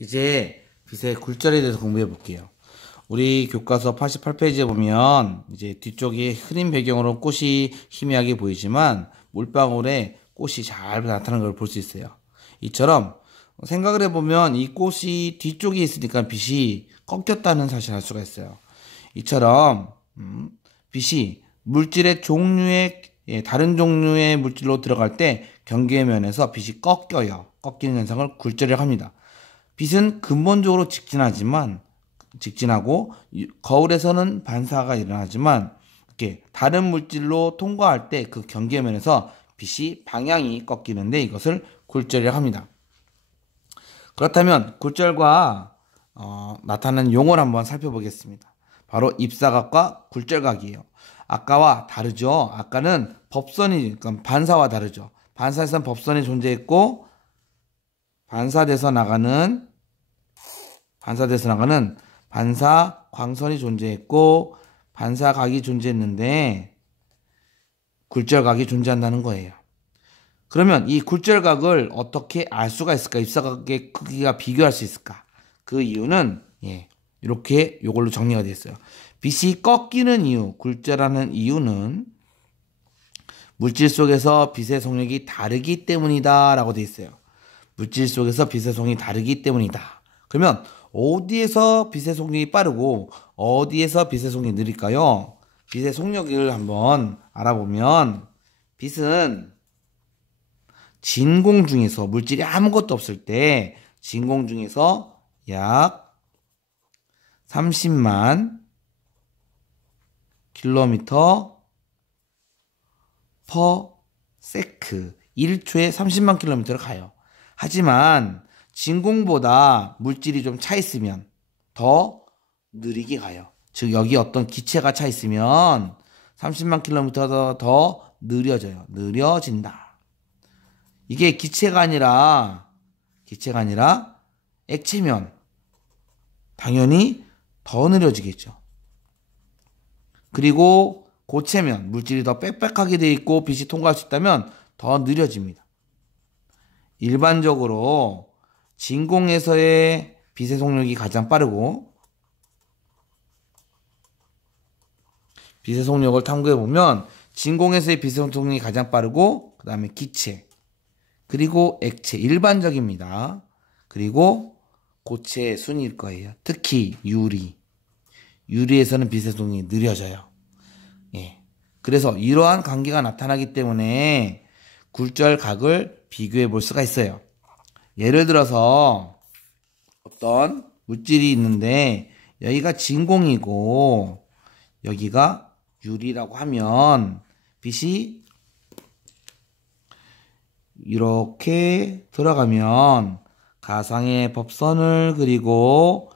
이제 빛의 굴절에 대해서 공부해 볼게요. 우리 교과서 88페이지에 보면 이제 뒤쪽이 흐린 배경으로 꽃이 희미하게 보이지만 물방울에 꽃이 잘 나타나는 걸 볼 수 있어요. 이처럼 생각을 해보면 이 꽃이 뒤쪽에 있으니까 빛이 꺾였다는 사실을 알 수가 있어요. 이처럼 빛이 물질의 종류의 다른 종류의 물질로 들어갈 때 경계면에서 빛이 꺾여요. 꺾이는 현상을 굴절이라고 합니다. 빛은 근본적으로 직진하고 거울에서는 반사가 일어나지만 이렇게 다른 물질로 통과할 때 그 경계면에서 빛이 방향이 꺾이는데 이것을 굴절이라고 합니다. 그렇다면 굴절과 나타나는 용어를 한번 살펴보겠습니다. 바로 입사각과 굴절각이에요. 아까와 다르죠. 아까는 법선이 그러니까 반사와 다르죠. 반사에서는 법선이 존재했고 반사돼서 나가는 반사 광선이 존재했고 반사각이 존재했는데 굴절각이 존재한다는 거예요. 그러면 이 굴절각을 어떻게 알 수가 있을까? 입사각의 크기가 비교할 수 있을까? 그 이유는 이렇게 이걸로 정리가 되어 있어요. 빛이 꺾이는 이유, 굴절하는 이유는 물질 속에서 빛의 속력이 다르기 때문이다 라고 되어 있어요. 물질 속에서 빛의 속력이 다르기 때문이다. 그러면 어디에서 빛의 속력이 빠르고 어디에서 빛의 속력이 느릴까요? 빛의 속력을 한번 알아보면 빛은 진공 중에서 물질이 아무것도 없을 때 진공 중에서 약 30만 킬로미터 per sec 1초에 30만 킬로미터를 가요. 하지만 진공보다 물질이 좀 차 있으면 더 느리게 가요. 즉 여기 어떤 기체가 차 있으면 30만 킬로미터 더 느려져요. 느려진다. 이게 기체가 아니라 액체면 당연히 더 느려지겠죠. 그리고 고체면 물질이 더 빽빽하게 되어 있고 빛이 통과할 수 있다면 더 느려집니다. 일반적으로 진공에서의 빛의 속력이 가장 빠르고 빛의 속력을 탐구해 보면 진공에서의 빛의 속력이 가장 빠르고 그 다음에 기체 그리고 액체 일반적입니다. 그리고 고체 순위일 거예요. 특히 유리에서는 빛의 속력이 느려져요. 그래서 이러한 관계가 나타나기 때문에 굴절각을 비교해 볼 수가 있어요. 예를 들어서 어떤 물질이 있는데 여기가 진공이고 여기가 유리라고 하면 빛이 이렇게 들어가면 가상의 법선을 그리고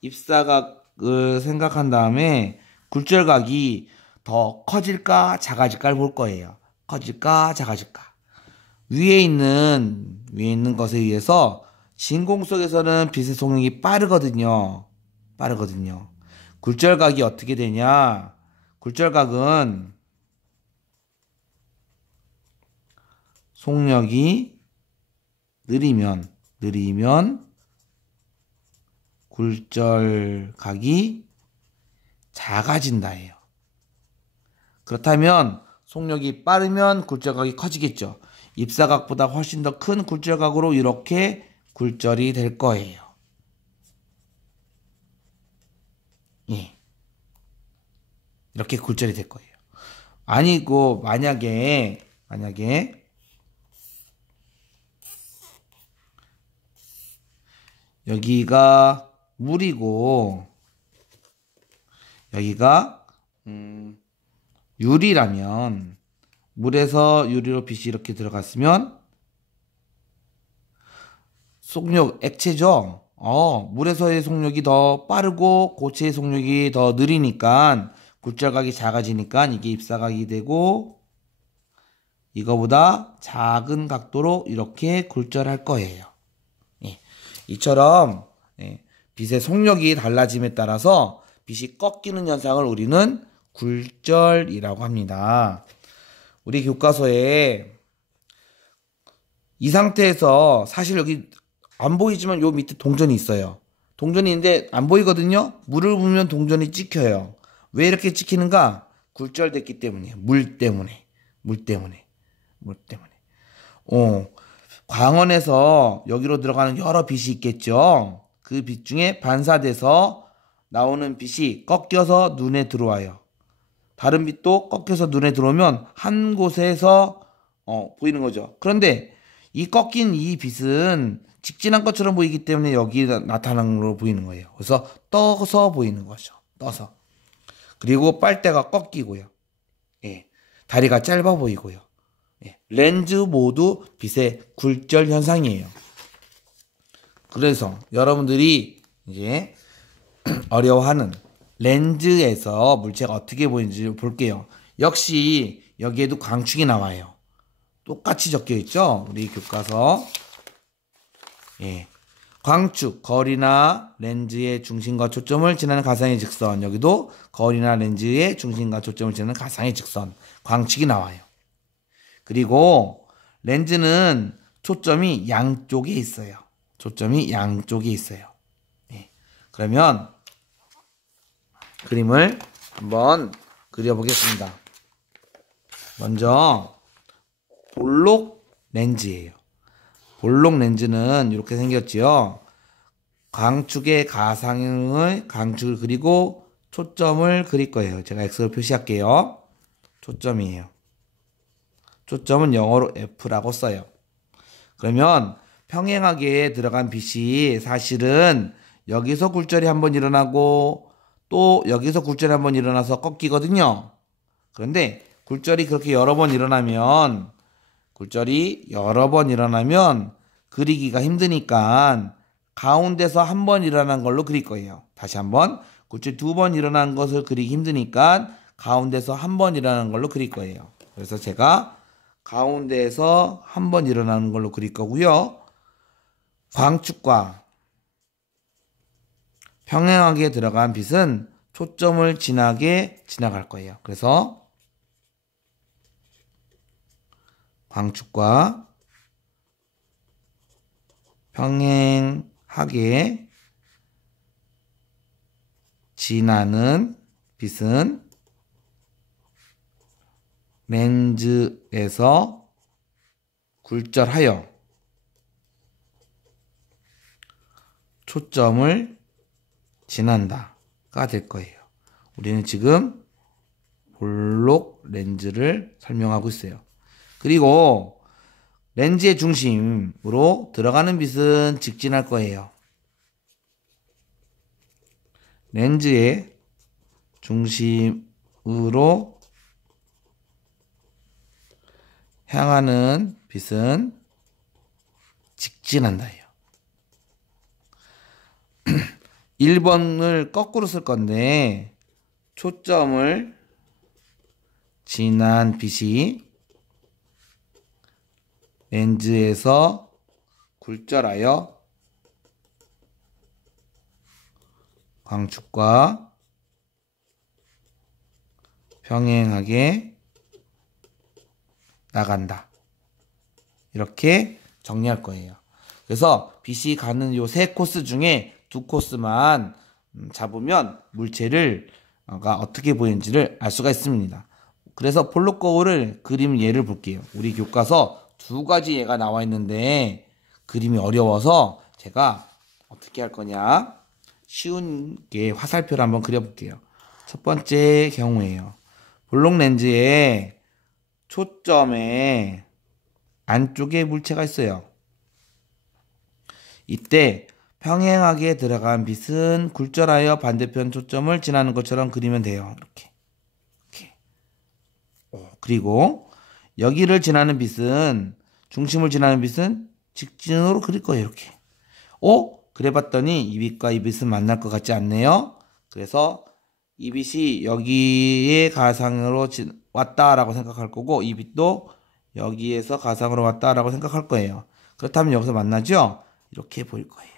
입사각을 생각한 다음에 굴절각이 더 커질까 작아질까를 볼 거예요. 커질까 작아질까. 위에 있는 것에 의해서 진공 속에서는 빛의 속력이 빠르거든요. 굴절각이 어떻게 되냐? 굴절각은 속력이 느리면 굴절각이 작아진다예요. 그렇다면 속력이 빠르면 굴절각이 커지겠죠. 입사각보다 훨씬 더 큰 굴절각으로 이렇게 굴절이 될 거예요. 이렇게 굴절이 될 거예요. 아니고 만약에 여기가 물이고 여기가 유리라면 물에서 유리로 빛이 이렇게 들어갔으면 속력 액체죠. 물에서의 속력이 더 빠르고 고체의 속력이 더 느리니까 굴절각이 작아지니까 이게 입사각이 되고 이거보다 작은 각도로 이렇게 굴절할 거예요. 이처럼 빛의 속력이 달라짐에 따라서 빛이 꺾이는 현상을 우리는 굴절이라고 합니다. 우리 교과서에 이 상태에서 사실 여기 안 보이지만 요 밑에 동전이 있어요. 동전이 있는데 안 보이거든요. 물을 부으면 동전이 찍혀요. 왜 이렇게 찍히는가? 굴절됐기 때문이에요. 물 때문에. 물 때문에. 물 때문에. 광원에서 여기로 들어가는 여러 빛이 있겠죠. 그 빛 중에 반사돼서 나오는 빛이 꺾여서 눈에 들어와요. 다른 빛도 꺾여서 눈에 들어오면 한 곳에서 보이는 거죠. 그런데 이 꺾인 이 빛은 직진한 것처럼 보이기 때문에 여기 나타나는 걸로 보이는 거예요. 그래서 떠서 보이는 거죠. 떠서. 그리고 빨대가 꺾이고요. 예. 다리가 짧아 보이고요. 예. 렌즈 모두 빛의 굴절 현상이에요. 그래서 여러분들이 이제 어려워하는 렌즈에서 물체가 어떻게 보이는지 볼게요. 역시 여기에도 광축이 나와요. 똑같이 적혀 있죠? 우리 교과서. 예. 광축, 거리나 렌즈의 중심과 초점을 지나는 가상의 직선. 여기도 거리나 렌즈의 중심과 초점을 지나는 가상의 직선. 광축이 나와요. 그리고 렌즈는 초점이 양쪽에 있어요. 초점이 양쪽에 있어요. 예. 그러면 그림을 한번 그려보겠습니다. 먼저 볼록 렌즈예요. 볼록 렌즈는 이렇게 생겼지요. 광축의 가상의 광축을 그리고 초점을 그릴 거예요. 제가 X로 표시할게요. 초점이에요. 초점은 영어로 F라고 써요. 그러면 평행하게 들어간 빛이 사실은 여기서 굴절이 한번 일어나고 또 여기서 굴절이 한번 일어나서 꺾이거든요. 그런데 굴절이 그렇게 여러 번 일어나면 그리기가 힘드니까 가운데서 한 번 일어난 걸로 그릴 거예요. 다시 한번 굴절이 두 번 일어난 것을 그리기 힘드니까 가운데서 한 번 일어나는 걸로 그릴 거예요. 그래서 제가 가운데에서 한 번 일어나는 걸로 그릴 거고요. 광축과 평행하게 들어간 빛은 초점을 지나게 지나갈 거예요. 그래서 광축과 평행하게 지나는 빛은 렌즈에서 굴절하여 초점을 지난다가 될 거예요. 우리는 지금 볼록 렌즈를 설명하고 있어요. 그리고 렌즈의 중심으로 들어가는 빛은 직진할 거예요. 렌즈의 중심으로 향하는 빛은 직진한다예요. 1번을 거꾸로 쓸 건데 초점을 지난 빛이 렌즈에서 굴절하여 광축과 평행하게 나간다. 이렇게 정리할 거예요. 그래서 빛이 가는 요 세 코스 중에 두 코스만 잡으면 물체가 어떻게 보이는지를 알 수가 있습니다. 그래서 볼록 거울을 그림 예를 볼게요. 우리 교과서 두 가지 예가 나와 있는데 그림이 어려워서 제가 어떻게 할 거냐, 쉬운 게 화살표를 한번 그려볼게요. 첫 번째 경우에요. 볼록 렌즈의 초점에 안쪽에 물체가 있어요. 이때 평행하게 들어간 빛은 굴절하여 반대편 초점을 지나는 것처럼 그리면 돼요. 이렇게. 그리고 여기를 지나는 빛은, 중심을 지나는 빛은 직진으로 그릴 거예요. 이렇게. 그래 봤더니 이 빛과 이 빛은 만날 것 같지 않네요. 그래서 이 빛이 여기에 가상으로 왔다라고 생각할 거고, 이 빛도 여기에서 가상으로 왔다라고 생각할 거예요. 그렇다면 여기서 만나죠? 이렇게 보일 거예요.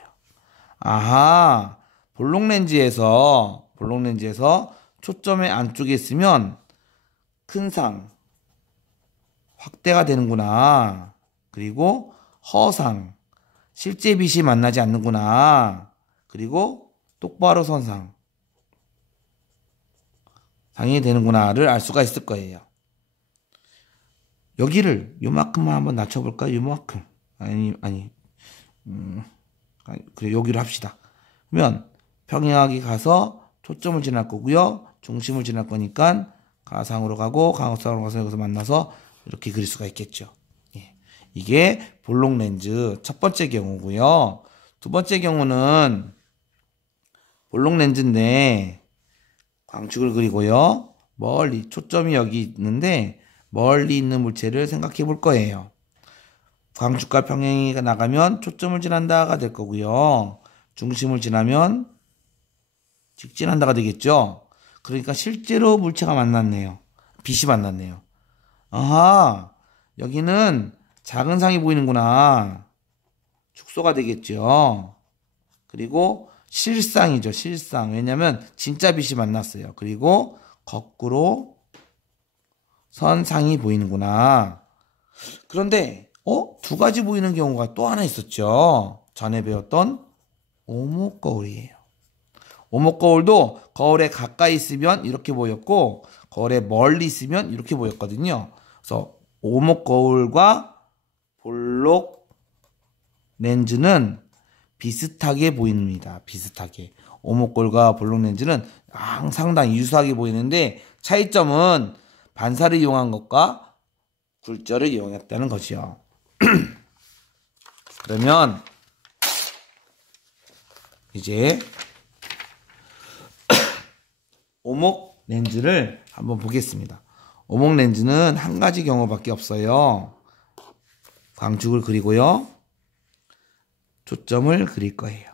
아하, 볼록 렌즈에서 초점의 안쪽에 있으면 큰 상, 확대가 되는구나. 그리고 허상, 실제 빛이 만나지 않는구나. 그리고 똑바로 선상 상이 되는구나를 알 수가 있을 거예요. 여기를 요만큼만 한번 낮춰볼까요? 요만큼. 그래, 여기로 합시다. 그러면 평행하게 가서 초점을 지날 거고요. 중심을 지날 거니까 가상으로 가고 가상으로 가서 여기서 만나서 이렇게 그릴 수가 있겠죠. 예. 이게 볼록 렌즈 첫 번째 경우고요. 두 번째 경우는 볼록 렌즈인데 광축을 그리고요. 멀리 초점이 여기 있는데 멀리 있는 물체를 생각해 볼 거예요. 광축과 평행이 나가면 초점을 지난다가 될 거고요. 중심을 지나면 직진한다가 되겠죠. 그러니까 실제로 물체가 만났네요. 빛이 만났네요. 아하, 여기는 작은 상이 보이는구나. 축소가 되겠죠. 그리고 실상이죠. 실상. 왜냐면 진짜 빛이 만났어요. 그리고 거꾸로 선상이 보이는구나. 그런데 두 가지 보이는 경우가 또 하나 있었죠. 전에 배웠던 오목거울이에요. 오목거울도 거울에 가까이 있으면 이렇게 보였고 거울에 멀리 있으면 이렇게 보였거든요. 그래서 오목거울과 볼록 렌즈는 비슷하게 보입니다. 비슷하게. 오목거울과 볼록 렌즈는 상당히 유사하게 보이는데 차이점은 반사를 이용한 것과 굴절을 이용했다는 것이요. 그러면 이제 오목 렌즈를 한번 보겠습니다. 오목 렌즈는 한 가지 경우밖에 없어요. 광축을 그리고요. 초점을 그릴 거예요.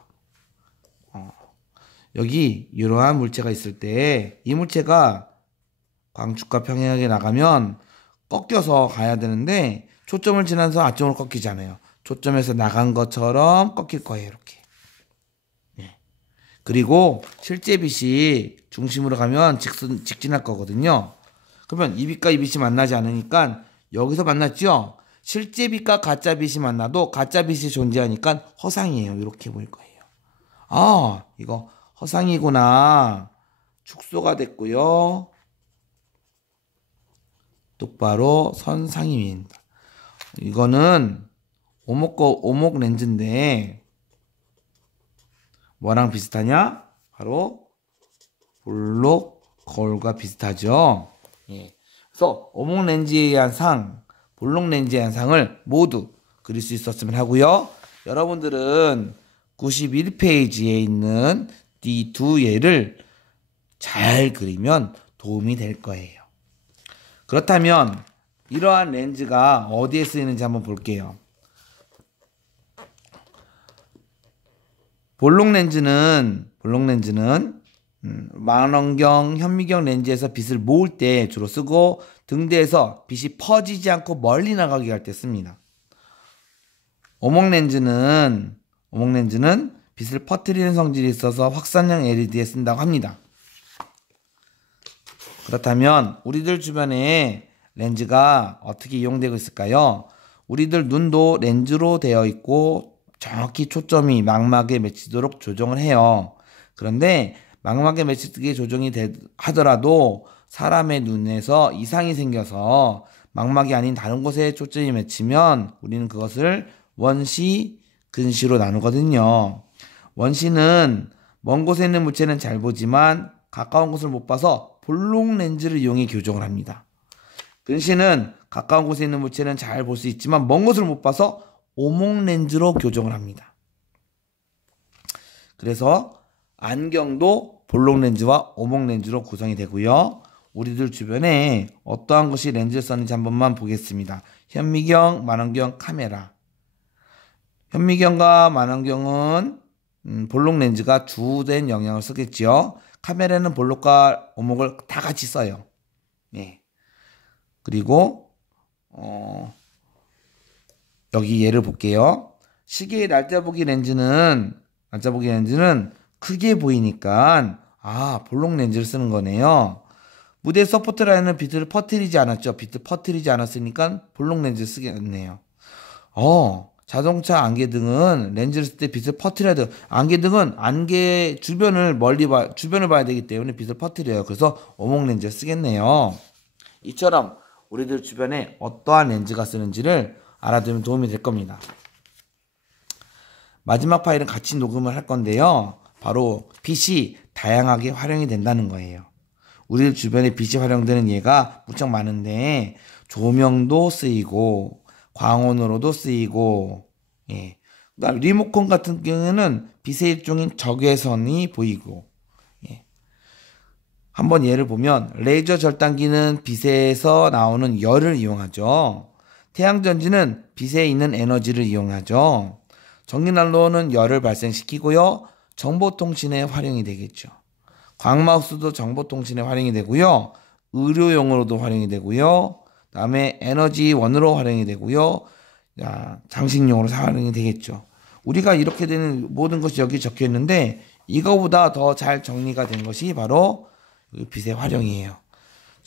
여기 이러한 물체가 있을 때 이 물체가 광축과 평행하게 나가면 꺾여서 가야 되는데 초점을 지나서 앞쪽으로 꺾이잖아요. 초점에서 나간 것처럼 꺾일 거예요. 이렇게. 그리고 실제 빛이 중심으로 가면 직진할 거거든요. 그러면 이 빛과 이 빛이 만나지 않으니까 여기서 만났죠. 실제 빛과 가짜 빛이 만나도 가짜 빛이 존재하니까 허상이에요. 이렇게 보일 거예요. 아, 이거 허상이구나. 축소가 됐고요. 똑바로 선상입니다. 이거는 오목 렌즈인데 뭐랑 비슷하냐? 바로 볼록 거울과 비슷하죠. 예. 그래서 오목 렌즈에 의한 상, 볼록 렌즈에 의한 상을 모두 그릴 수 있었으면 하고요. 여러분들은 91페이지에 있는 이 두 예를 잘 그리면 도움이 될 거예요. 그렇다면 이러한 렌즈가 어디에 쓰이는지 한번 볼게요. 볼록 렌즈는 망원경, 현미경 렌즈에서 빛을 모을 때 주로 쓰고 등대에서 빛이 퍼지지 않고 멀리 나가게 할 때 씁니다. 오목 렌즈는 빛을 퍼뜨리는 성질이 있어서 확산형 LED에 쓴다고 합니다. 그렇다면 우리들 주변에 렌즈가 어떻게 이용되고 있을까요? 우리들 눈도 렌즈로 되어 있고 정확히 초점이 망막에 맺히도록 조정을 해요. 그런데 망막에 맺히게 조정이 하더라도 사람의 눈에서 이상이 생겨서 망막이 아닌 다른 곳에 초점이 맺히면 우리는 그것을 원시, 근시로 나누거든요. 원시는 먼 곳에 있는 물체는 잘 보지만 가까운 곳을 못 봐서 볼록 렌즈를 이용해 교정을 합니다. 근시는 가까운 곳에 있는 물체는 잘 볼 수 있지만 먼 곳을 못 봐서 오목 렌즈로 교정을 합니다. 그래서 안경도 볼록 렌즈와 오목 렌즈로 구성이 되고요. 우리들 주변에 어떠한 것이 렌즈를 썼는지 한 번만 보겠습니다. 현미경, 망원경, 카메라. 현미경과 망원경은 볼록 렌즈가 주된 영향을 쓰겠지요. 카메라는 볼록과 오목을 다 같이 써요. 네. 그리고 여기 예를 볼게요. 시계의 날짜보기 렌즈는 크게 보이니까 볼록 렌즈를 쓰는 거네요. 무대 서포트 라인은 빛을 퍼뜨리지 않았죠. 빛을 퍼뜨리지 않았으니까 볼록 렌즈를 쓰겠네요. 자동차 안개등은 렌즈를 쓸 때 빛을 퍼뜨려야 돼요. 안개등은 안개 주변을 주변을 봐야 되기 때문에 빛을 퍼뜨려요. 그래서 오목 렌즈를 쓰겠네요. 이처럼 우리들 주변에 어떠한 렌즈가 쓰는지를 알아두면 도움이 될 겁니다. 마지막 파일은 같이 녹음을 할 건데요. 바로 빛이 다양하게 활용이 된다는 거예요. 우리 주변에 빛이 활용되는 예가 무척 많은데 조명도 쓰이고 광원으로도 쓰이고 그다음 리모컨 같은 경우에는 빛의 일종인 적외선이 보이고 한번 예를 보면 레이저 절단기는 빛에서 나오는 열을 이용하죠. 태양전지는 빛에 있는 에너지를 이용하죠. 전기난로는 열을 발생시키고요. 정보통신에 활용이 되겠죠. 광마우스도 정보통신에 활용이 되고요. 의료용으로도 활용이 되고요. 그다음에 에너지원으로 활용이 되고요. 장식용으로 활용이 되겠죠. 우리가 이렇게 되는 모든 것이 여기 적혀 있는데 이거보다 더 잘 정리가 된 것이 바로 빛의 활용이에요.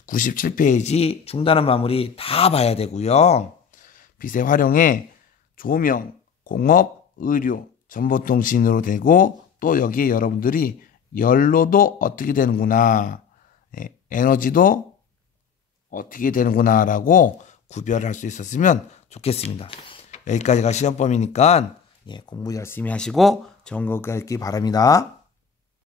97페이지 중단한 마무리 다 봐야 되고요. 빛의 활용에 조명, 공업, 의료, 정보통신으로 되고 또 여기에 여러분들이 열로도 어떻게 되는구나, 에너지도 어떻게 되는구나 라고 구별할 수 있었으면 좋겠습니다. 여기까지가 시험 범위니까 공부 열심히 하시고 좋은 결과 있기 바랍니다.